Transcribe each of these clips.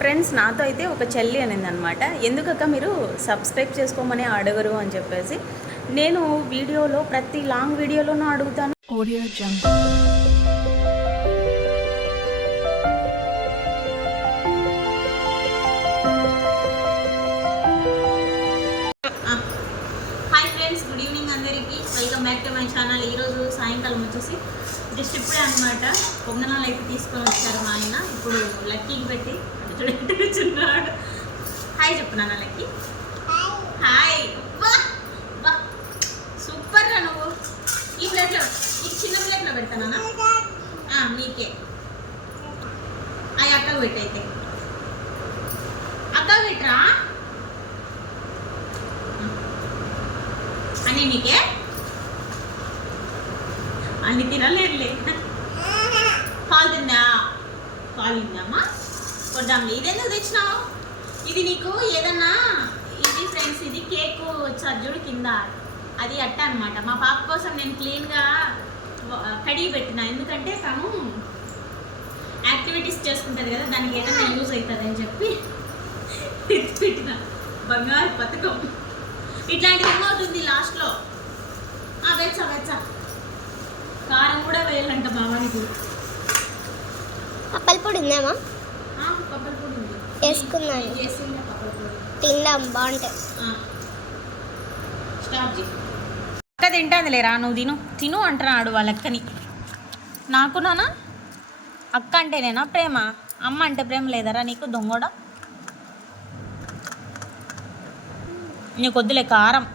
Friends నాతో అయితే ఒక చెల్లి అనింది అనమాట, ఎందుకక్క మీరు సబ్స్క్రైబ్ చేసుకోమని అడగరు అని చెప్పేసి. నేను వీడియోలో ప్రతి లాంగ్ వీడియోలోనూ అడుగుతాను. Audio jump. Hi friends, good evening అందరికీ. Welcome back to my channel. ఈరోజు సాయంకాలం వచ్చేసి జస్ట్ ఇప్పుడే అనమాట పొంగనాలు అయితే తీసుకొని వచ్చారు మా ఆయన. ఇప్పుడు లక్కీకి పెట్టి కూర్చున్నాడు. హాయ్ చెప్పు నాన్న లక్కీ. హాయ్. బా సూపర్ రా నువ్వు. ఈ ప్లేట్లో, ఈ చిన్న ప్లేట్లో పెడతానా? నీకే. అవి అక్కకు పెట్టయితే. అక్క పెట్టరా అని నీకే. అన్ని తినలేదులే. పాలు తిన్నా, పాలు తిన్నామా కొద్దాంలే. ఇదెందుకు తెచ్చినావు? ఇది నీకు ఏదన్నా, ఇది ఫ్రెండ్స్ ఇది కేక్ చర్జుడు కింద అది అట్ట అనమాట. మా పాప కోసం నేను క్లీన్గా కడిగి పెట్టిన, ఎందుకంటే తను యాక్టివిటీస్ చేసుకుంటుంది కదా, దానికి ఏదైనా యూజ్ అవుతుంది అని చెప్పి పెట్టిన. బంగారు పథకం ఇట్లాంటిది ఏమవుతుంది లాస్ట్లో. వెచ్చ వెచ్చ కారం కూడా వేయాలంట మావానికి. పప్పల పొడి ఉందామా? పప్పల పొడి ఉంది, వేసుకున్నాను. తిందాం, బాగుంటాయి. స్టార్ట్ చేయి. అక్క తింటాను లేరా, నువ్వు తిను తిను అంటున్నాడు వాళ్ళ అక్కని. నాకు నాన్న అక్క అంటేనేనా ప్రేమ? అమ్మ అంటే ప్రేమ లేదరా నీకు దొంగోడ? నీకు వద్దులే కారం,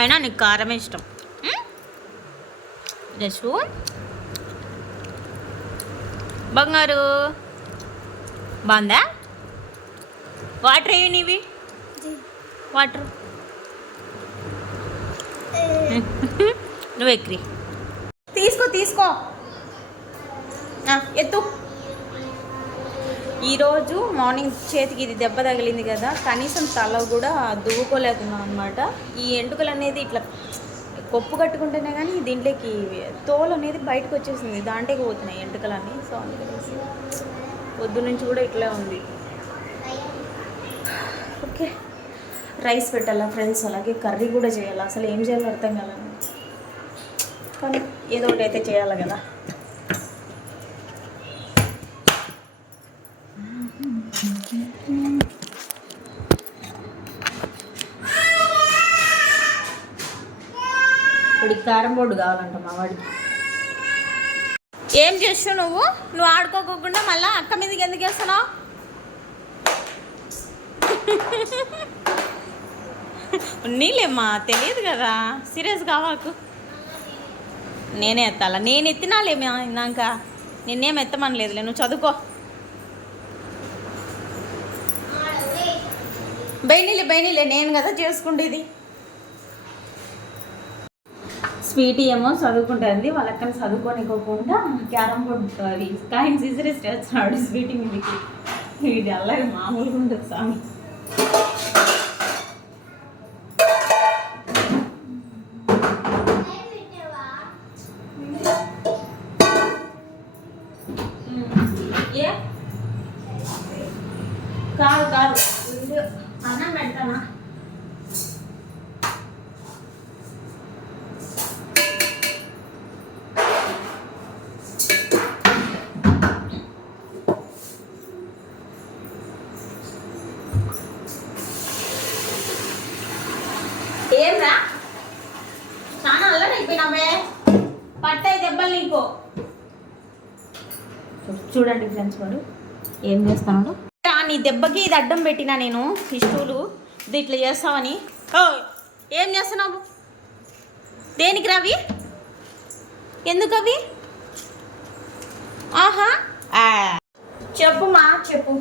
అయినా నీకు కారమే ఇష్టం. జస్సు బంగారు బాగుందా? వాటర్ ఏవి నీవి? వాటర్ నువ్వు ఎక్కి తీసుకో తీసుకో. ఎత్తు. ఈరోజు మార్నింగ్ చేతికి ఇది దెబ్బ తగిలింది కదా, కనీసం తల కూడా దువ్వుకోలేకున్నాం అనమాట. ఈ ఎంటుకలు అనేది ఇట్లా కొప్పు కట్టుకుంటేనే కానీ దీంట్లోకి తోలు అనేది బయటకు వచ్చేసింది, దాంట్లోకి పోతున్నాయి ఎంటుకలన్నీ. సో అందుకనేసి పొద్దు నుంచి కూడా ఇట్లా ఉంది. ఓకే, రైస్ పెట్టాలా ఫ్రెండ్స్, అలాగే కర్రీ కూడా చేయాలి. అసలు ఏం చేయాలో అర్థం కాలేదు, కానీ ఏదో ఒకటి అయితే చేయాలి కదా. ఇప్పుడు కారం పొడి కావాలంట మా వాడికి. ఏం చేస్తావు నువ్వు? నువ్వు ఆడుకోకుండా మళ్ళీ అక్క మీదకి ఎందుకు వేస్తున్నావు? నీళ్ళేమ్మా, తెలియదు కదా, సీరియస్ కావాకు. నేనే ఎత్తాలా? నేను ఎత్తినాలేమా ఇందాక, నిన్నేం ఎత్తమనలేదులే, నువ్వు చదువుకో. బయనీలే నేను కదా చేసుకుంటేది. స్వీటీ ఏమో చదువుకుంటుంది, వాళ్ళక్కని చదువుకోనికోకుండా క్యారమ్ బోర్డు అది కాయిన్స్ ఇసిరేసి చేస్తున్నాడు స్వీటీ మీదకి. ఇది అల్లరి మామూలుగా ఉంటుంది స్వామి. ఏ కాదు అన్నం పెడతానా? ఏమ్రా చాలా అల్లరి అయిపోయినావే, పట్టాయి దెబ్బలు నీకు. చూడండి ఫ్రెండ్స్, వాడు ఏం చేస్తాడు. నీ దెబ్బకి ఇది అడ్డం పెట్టినా నేను, ఈ స్టూలు ఇది ఇట్లా చేస్తావని. ఏం చేస్తున్నావు? దేనికి రావి? ఎందుకు అవి? చెప్పుమా చెప్పు.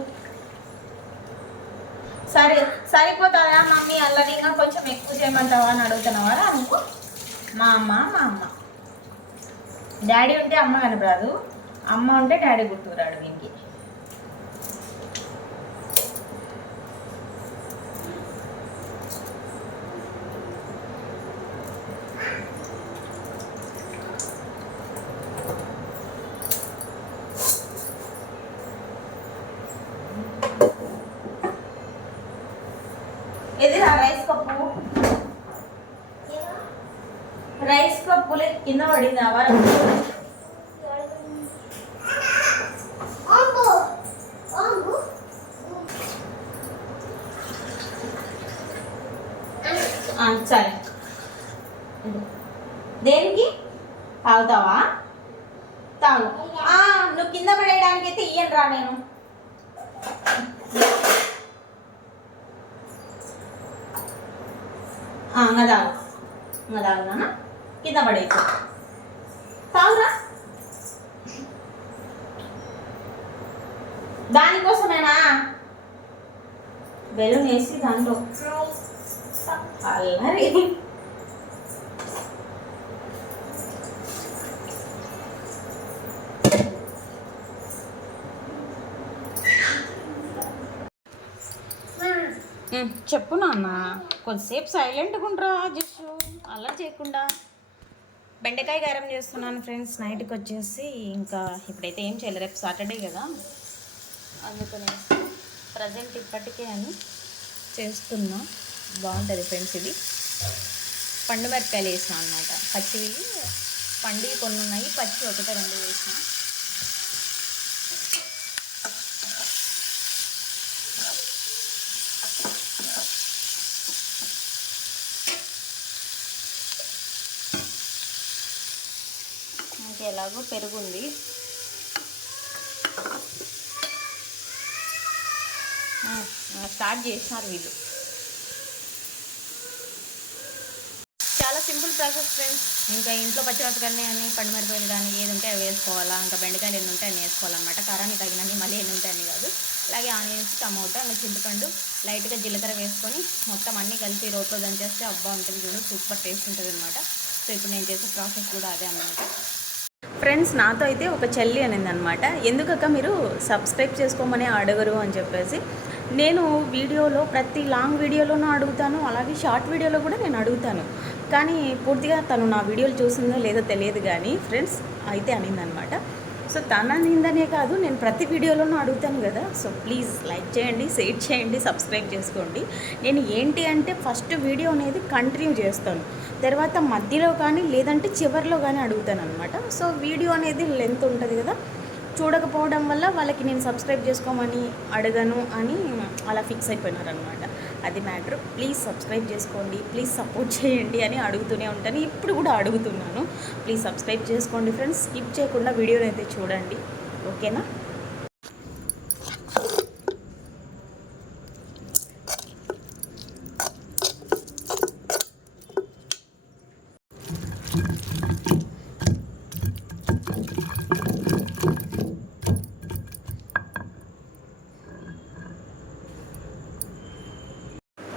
సరిపోతుందా మమ్మీ అల్లరి, ఇంకా కొంచెం ఎక్కువ చేయమంటావా అని అడుగుతున్నావా రా నువ్వు? మా అమ్మ డాడీ ఉంటే అమ్మ కనపరాదు, అమ్మ ఉంటే డాడీ గుర్తుకురాడు వీనికి. ఇది రైస్ కప్పులే కింద పడింది అవరం. సరే దేనికి తాగుతావా? తాగు. నువ్వు కింద పడేయడానికి అయితే ఇయ్యను రా నేను. తాగు నాన్న, కింద పడేయచ్చు. తాగురా. దానికోసమేనా బెలూన్ వేసి దాంట్లో అల్లరి. చెప్పు నాన్న, కొద్దిసేపు సైలెంట్గా ఉండరా జస్ట్ అలా చేయకుండా. బెండకాయ గారం చేస్తున్నాను ఫ్రెండ్స్. నైట్కి వచ్చేసి ఇంకా ఇప్పుడైతే ఏం చేయలేదు, రేపు సాటర్డే కదా, అందుకని ప్రజెంట్ ఇప్పటికే అని చేస్తున్నా. బాగుంటుంది ఫ్రెండ్స్. ఇది పండు మిరపకాయలు వేసిన అనమాట. పచ్చివి పండువి కొన్ని ఉన్నాయి, పచ్చి ఒకటే రెండు వేసిన. ఎలాగో పెరుగుంది. స్టార్ట్ చేసినారు వీళ్ళు. చాలా సింపుల్ ప్రాసెస్ ఫ్రెండ్స్. ఇంకా ఇంట్లో పచ్చిమిరపకాయలు కానీ పండు మిరపకాయలు కానీ ఏది ఉంటే అవి వేసుకోవాలా. ఇంకా బెండకాయలు ఎన్ని ఉంటే అన్ని వేసుకోవాలన్నమాట. కారాన్ని తగినన్ని, మళ్ళీ ఎన్ని ఉంటే అన్ని కాదు. అలాగే ఆనియన్స్, టమోటా, ఇంకా చింతపండు, లైట్గా జీలకర్ర వేసుకొని మొత్తం అన్నీ కలిపి రోట్లో దంచేస్తే అబ్బా ఉంటుంది చూడు, సూపర్ టేస్ట్ ఉంటుంది అనమాట. సో ఇప్పుడు నేను చేసే ప్రాసెస్ కూడా అదే అన్నమాట ఫ్రెండ్స్. నాతో అయితే ఒక చెల్లి అనింది అనమాట, ఎందుకక్క మీరు సబ్స్క్రైబ్ చేసుకోమని అడగరు అని చెప్పేసి. నేను వీడియోలో ప్రతి లాంగ్ వీడియోలోనూ అడుగుతాను, అలాగే షార్ట్ వీడియోలో కూడా నేను అడుగుతాను. కానీ పూర్తిగా తను నా వీడియోలు చూసిందో లేదో తెలియదు కానీ ఫ్రెండ్స్ అయితే అనిందనమాట. సో తన నిందనే కాదు, నేను ప్రతి వీడియోలోనూ అడుగుతాను కదా. సో ప్లీజ్ లైక్ చేయండి, షేర్ చేయండి, సబ్స్క్రైబ్ చేసుకోండి. నేను ఏంటి అంటే ఫస్ట్ వీడియో అనేది కంటిన్యూ చేస్తాను, తర్వాత మధ్యలో కానీ లేదంటే చివరిలో కానీ అడుగుతాను అనమాట. సో వీడియో అనేది లెంత్ ఉంటుంది కదా, చూడకపోవడం వల్ల వాళ్ళకి నేను సబ్స్క్రైబ్ చేసుకోమని అడగను అని అలా ఫిక్స్ అయిపోయినారనమాట. అది మ్యాటర్. ప్లీజ్ సబ్స్క్రైబ్ చేసుకోండి, ప్లీజ్ సపోర్ట్ చేయండి అని అడుగుతూనే ఉంటాను. ఇప్పుడు కూడా అడుగుతున్నాను, ప్లీజ్ సబ్స్క్రైబ్ చేసుకోండి ఫ్రెండ్స్. స్కిప్ చేయకుండా వీడియోని అయితే చూడండి, ఓకేనా?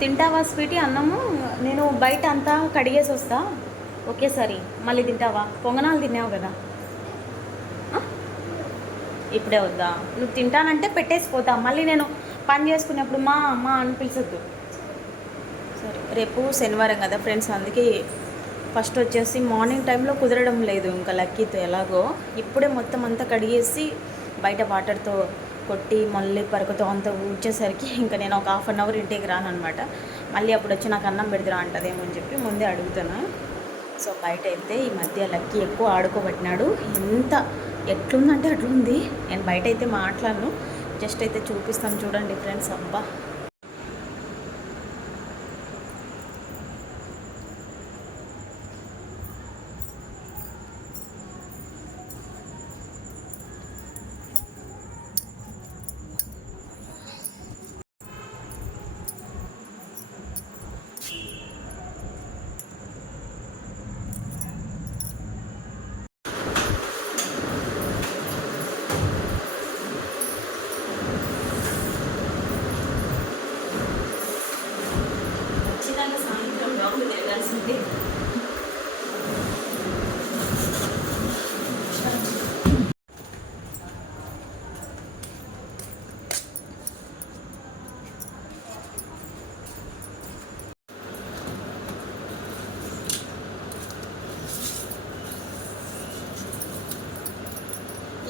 తింటావా స్వీటీ అన్నము? నేను బయట అంతా కడిగేసి వస్తా ఒకేసారి, మళ్ళీ తింటావా? పొంగనాలు తిన్నావు కదా, ఇప్పుడే వద్దా? నువ్వు తింటానంటే పెట్టేసిపోతా, మళ్ళీ నేను పని చేసుకునేప్పుడు మా అమ్మ అని పిలిచొద్దు. సరే, రేపు శనివారం కదా ఫ్రెండ్స్, అందుకే ఫస్ట్ వచ్చేసి మార్నింగ్ టైంలో కుదరడం లేదు ఇంకా లక్కీతో. ఎలాగో ఇప్పుడే మొత్తం అంతా కడిగేసి బయట వాటర్తో కొట్టి మళ్ళీ పరకతో అంతా ఊడ్చేసరికి ఇంకా నేను ఒక 1/2 అవర్ ఇంటికి రానమాట. మళ్ళీ అప్పుడు వచ్చి నాకు అన్నం పెడతారా అంటదేమో అని చెప్పి ముందే అడుగుతాను. సో బయట అయితే ఈ మధ్య లక్కీ ఎక్కువ ఆడుకోబట్టినాడు. ఎట్లుందంటే అట్లుంది. నేను బయట అయితే మాట్లాడను, జస్ట్ అయితే చూపిస్తాను చూడండి ఫ్రెండ్స్. అబ్బా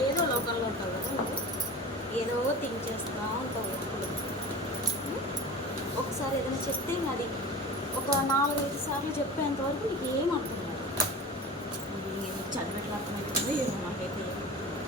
ఏదో లోకల్లో ఉంటావు కదా, ఏదో థింక్ చేస్తూ ఉంటావు. ఒకసారి ఏదైనా చెప్తే ఇంకా అది ఒక 4-5 సార్లు చెప్పేంత వరకు నీకు ఏం అర్థం కాదు. అది చదివేట్లా అర్థమవుతుందో ఏమో నాకైతే ఏం అర్థం కాదు.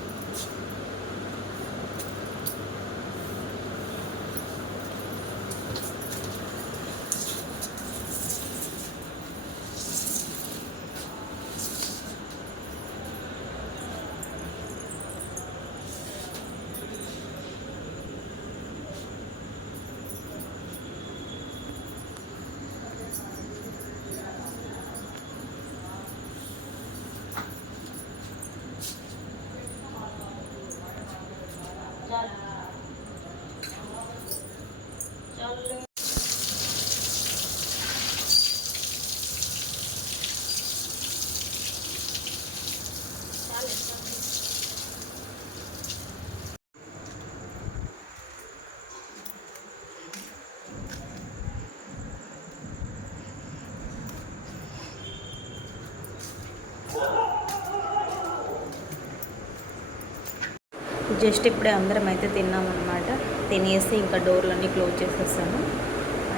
జస్ట్ ఇప్పుడే అందరం అయితే తిన్నామన్నమాట. తినేసి ఇంకా డోర్లన్నీ క్లోజ్ చేసేసాను.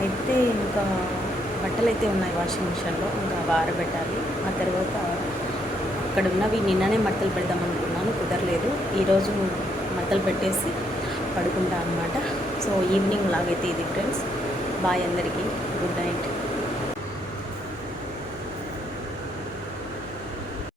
అయితే ఇంకా బట్టలు అయితే ఉన్నాయి వాషింగ్ మిషన్లో, ఇంకా ఆరబెట్టాలి. ఆ తర్వాత అక్కడ ఉన్నవి నిన్ననే మడతలు పెడదాం అనుకున్నాను, కుదరలేదు. ఈరోజు మడతలు పెట్టేసి పడుకుంటా అన్నమాట. సో ఈవినింగ్ లాగైతే ఇది ఫ్రెండ్స్. బాయ్ అందరికీ, గుడ్ నైట్.